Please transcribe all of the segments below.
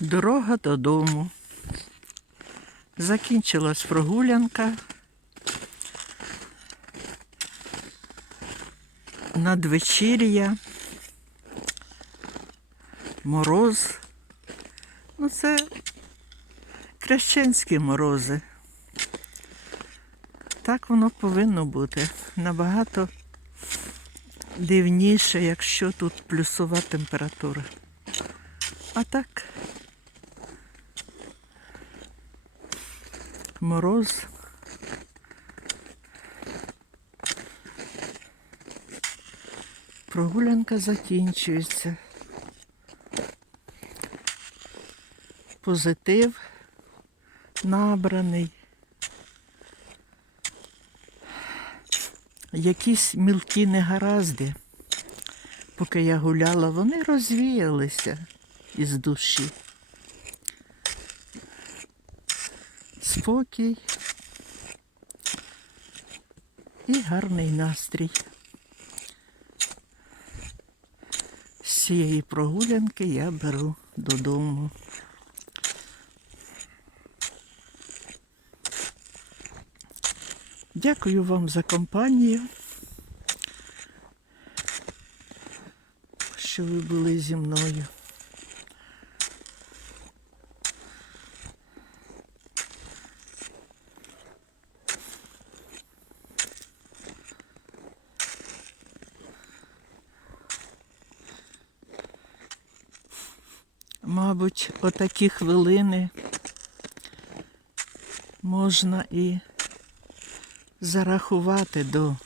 Дорога додому. Закінчилась прогулянка. Надвечір'я. Мороз. Ну, це крещенські морози. Так воно повинно бути. Набагато дивніше, якщо тут плюсова температура. А так. Мороз. Прогулянка закінчується. Позитив набраний. Якісь мілкі негаразди, поки я гуляла, вони розвіялися із душі. Спокій і гарний настрій. З цієї прогулянки я беру додому. Дякую вам за компанію, що ви були зі мною. Мабуть, отакі хвилини можна і зарахувати до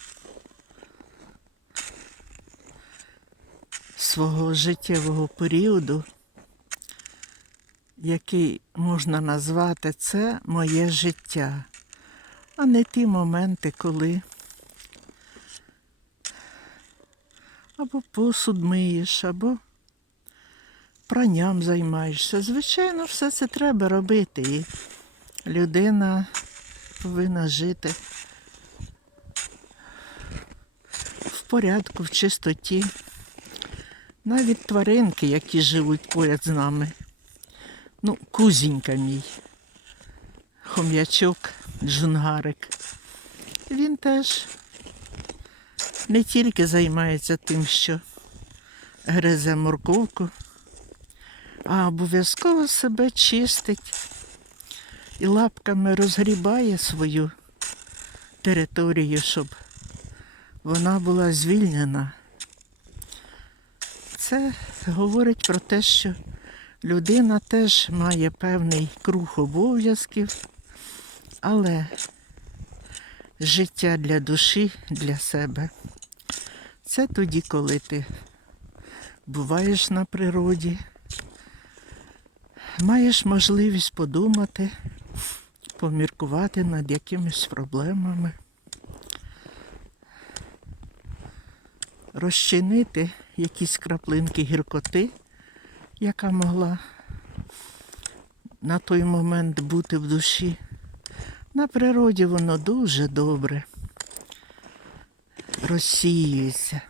свого життєвого періоду, який можна назвати це моє життя, а не ті моменти, коли або посуд миєш, або пранням займаєшся. Звичайно, все це треба робити. І людина повинна жити в порядку, в чистоті. Навіть тваринки, які живуть поряд з нами. Ну, кузінька мій, хом'ячок, джунгарик. Він теж не тільки займається тим, що гризе морковку, а обов'язково себе чистить і лапками розгрібає свою територію, щоб вона була звільнена. Це говорить про те, що людина теж має певний круг обов'язків, але життя для душі, для себе це тоді, коли ти буваєш на природі, маєш можливість подумати, поміркувати над якимись проблемами. розчинити якісь краплинки гіркоти, яка могла на той момент бути в душі. На природі воно дуже добре розсіюється,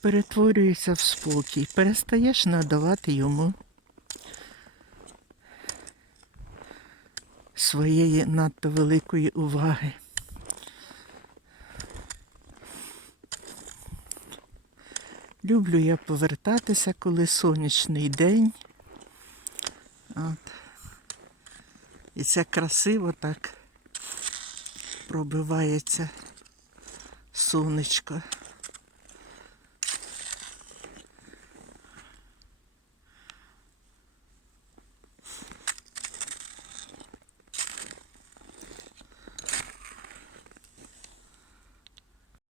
перетворюється в спокій, перестаєш надавати йому своєї надто великої уваги. Люблю я повертатися, коли сонячний день. От. І це красиво так пробивається сонечко.